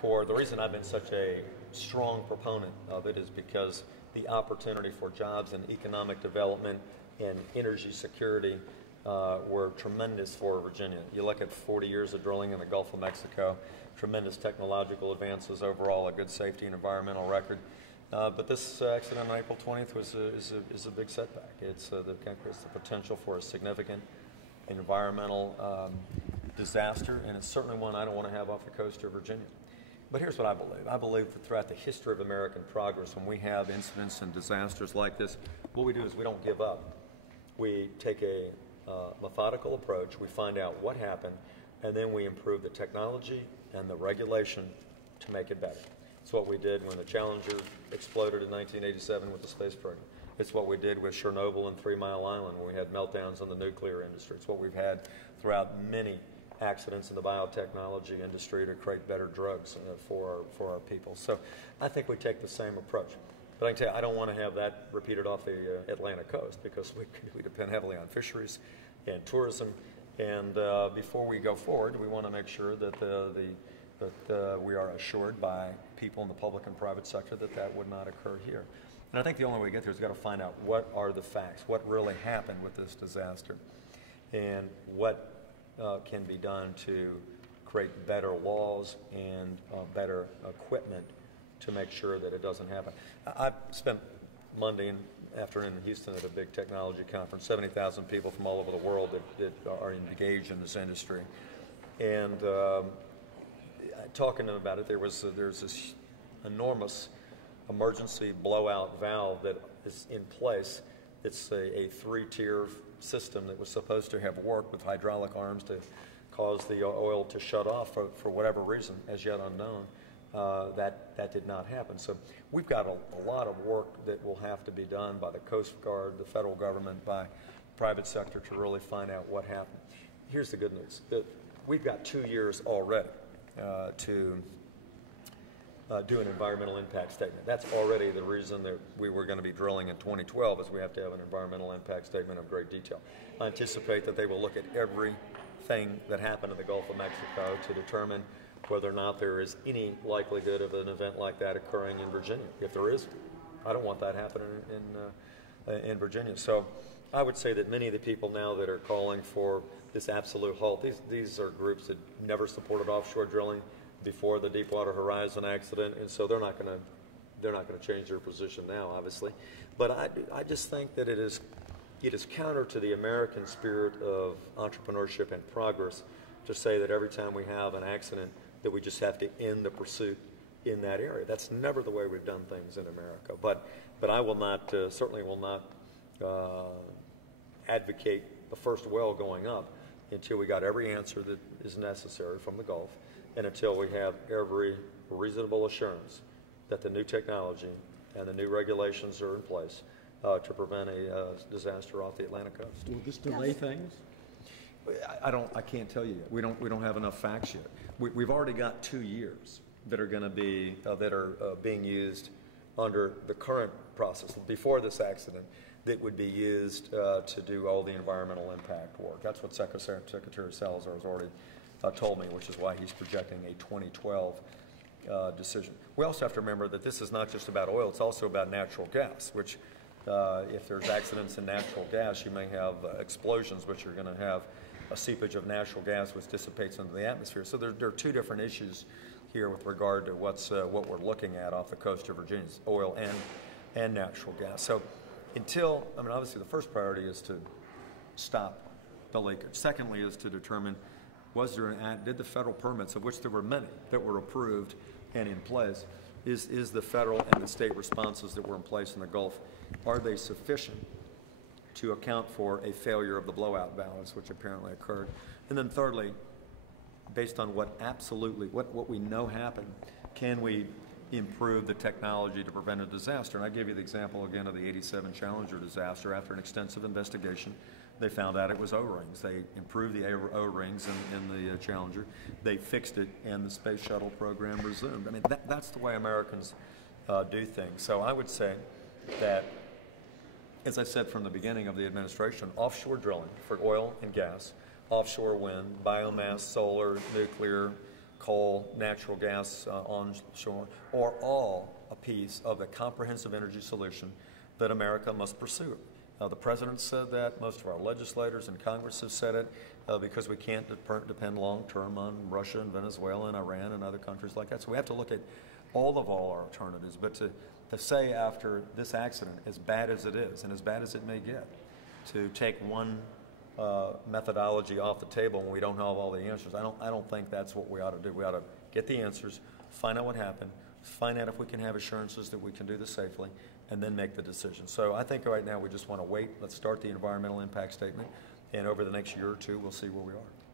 for the reason I've been such a strong proponent of it is because the opportunity for jobs and economic development and energy security were tremendous for Virginia. You look at 40 years of drilling in the Gulf of Mexico, tremendous technological advances overall, a good safety and environmental record. But this accident on April 20th is a big setback. It's the potential for a significant environmental disaster, and it's certainly one I don't want to have off the coast of Virginia. But here's what I believe. I believe that throughout the history of American progress, when we have incidents and disasters like this, what we do is we don't give up. We take a methodical approach, we find out what happened, and then we improve the technology and the regulation to make it better. It's what we did when the Challenger exploded in 1987 with the space program. It's what we did with Chernobyl and 3 Mile Island when we had meltdowns in the nuclear industry. It's what we've had throughout many accidents in the biotechnology industry to create better drugs for our people. So I think we take the same approach. But I can tell you, I don't want to have that repeated off the Atlantic coast because we depend heavily on fisheries and tourism. And before we go forward, we want to make sure that we are assured by people in the public and private sector that would not occur here. And I think the only way to get there is we've got to find out what are the facts, what really happened with this disaster, and what can be done to create better laws and better equipment to make sure that it doesn't happen. I spent Monday afternoon in Houston at a big technology conference, 70,000 people from all over the world that are engaged in this industry. And talking to them about it, there's this enormous emergency blowout valve that is in place. It's a 3-tier system that was supposed to have worked with hydraulic arms to cause the oil to shut off for whatever reason, as yet unknown. That did not happen. So we've got a lot of work that will have to be done by the Coast Guard, the federal government, by private sector to really find out what happened. Here's the good news. We've got 2 years already to do an environmental impact statement. That's already the reason that we were going to be drilling in 2012 is we have to have an environmental impact statement of great detail. I anticipate that they will look at everything that happened in the Gulf of Mexico to determine whether or not there is any likelihood of an event like that occurring in Virginia. If there is, I don't want that happening in Virginia. So I would say that many of the people now that are calling for this absolute halt, these are groups that never supported offshore drilling before the Deepwater Horizon accident, and so they're not going to change their position now, obviously. But I just think that it is counter to the American spirit of entrepreneurship and progress to say that every time we have an accident that we just have to end the pursuit in that area. That's never the way we've done things in America. But I will not, certainly will not advocate the first well going up until we got every answer that is necessary from the Gulf and until we have every reasonable assurance that the new technology and the new regulations are in place to prevent a disaster off the Atlantic coast. Will this delay things? I can't tell you yet. We don't have enough facts yet. We've already got 2 years that are going to be being used under the current process before this accident that would be used to do all the environmental impact work. That's what Secretary Salazar has already told me, which is why he's projecting a 2012 decision. We also have to remember that this is not just about oil; it's also about natural gas, which if there's accidents in natural gas, you may have explosions, which are going to have a seepage of natural gas which dissipates into the atmosphere. So there are two different issues here with regard to what we're looking at off the coast of Virginia, oil and natural gas. So obviously the first priority is to stop the leakage. Secondly is to determine did the federal permits, of which there were many that were approved and in place, is the federal and the state responses that were in place in the Gulf, are they sufficient to account for a failure of the blowout valves, which apparently occurred? And then thirdly, based on what we know happened, can we improve the technology to prevent a disaster? And I gave you the example again of the 87 Challenger disaster. After an extensive investigation, they found out it was O-rings. They improved the O-rings in the Challenger. They fixed it, and the space shuttle program resumed. I mean, that's the way Americans do things. So I would say that, as I said from the beginning of the administration, offshore drilling for oil and gas, offshore wind, biomass, solar, nuclear, coal, natural gas onshore, or all a piece of a comprehensive energy solution that America must pursue. The President said that, most of our legislators in Congress have said it, because we can't depend long-term on Russia and Venezuela and Iran and other countries like that. So we have to look at all our alternatives. But to say after this accident, as bad as it is and as bad as it may get, to take one methodology off the table when we don't have all the answers, I don't think that's what we ought to do. We ought to get the answers, find out what happened, find out if we can have assurances that we can do this safely, and then make the decision. So I think right now we just want to wait. Let's start the environmental impact statement, and over the next year or two, we'll see where we are.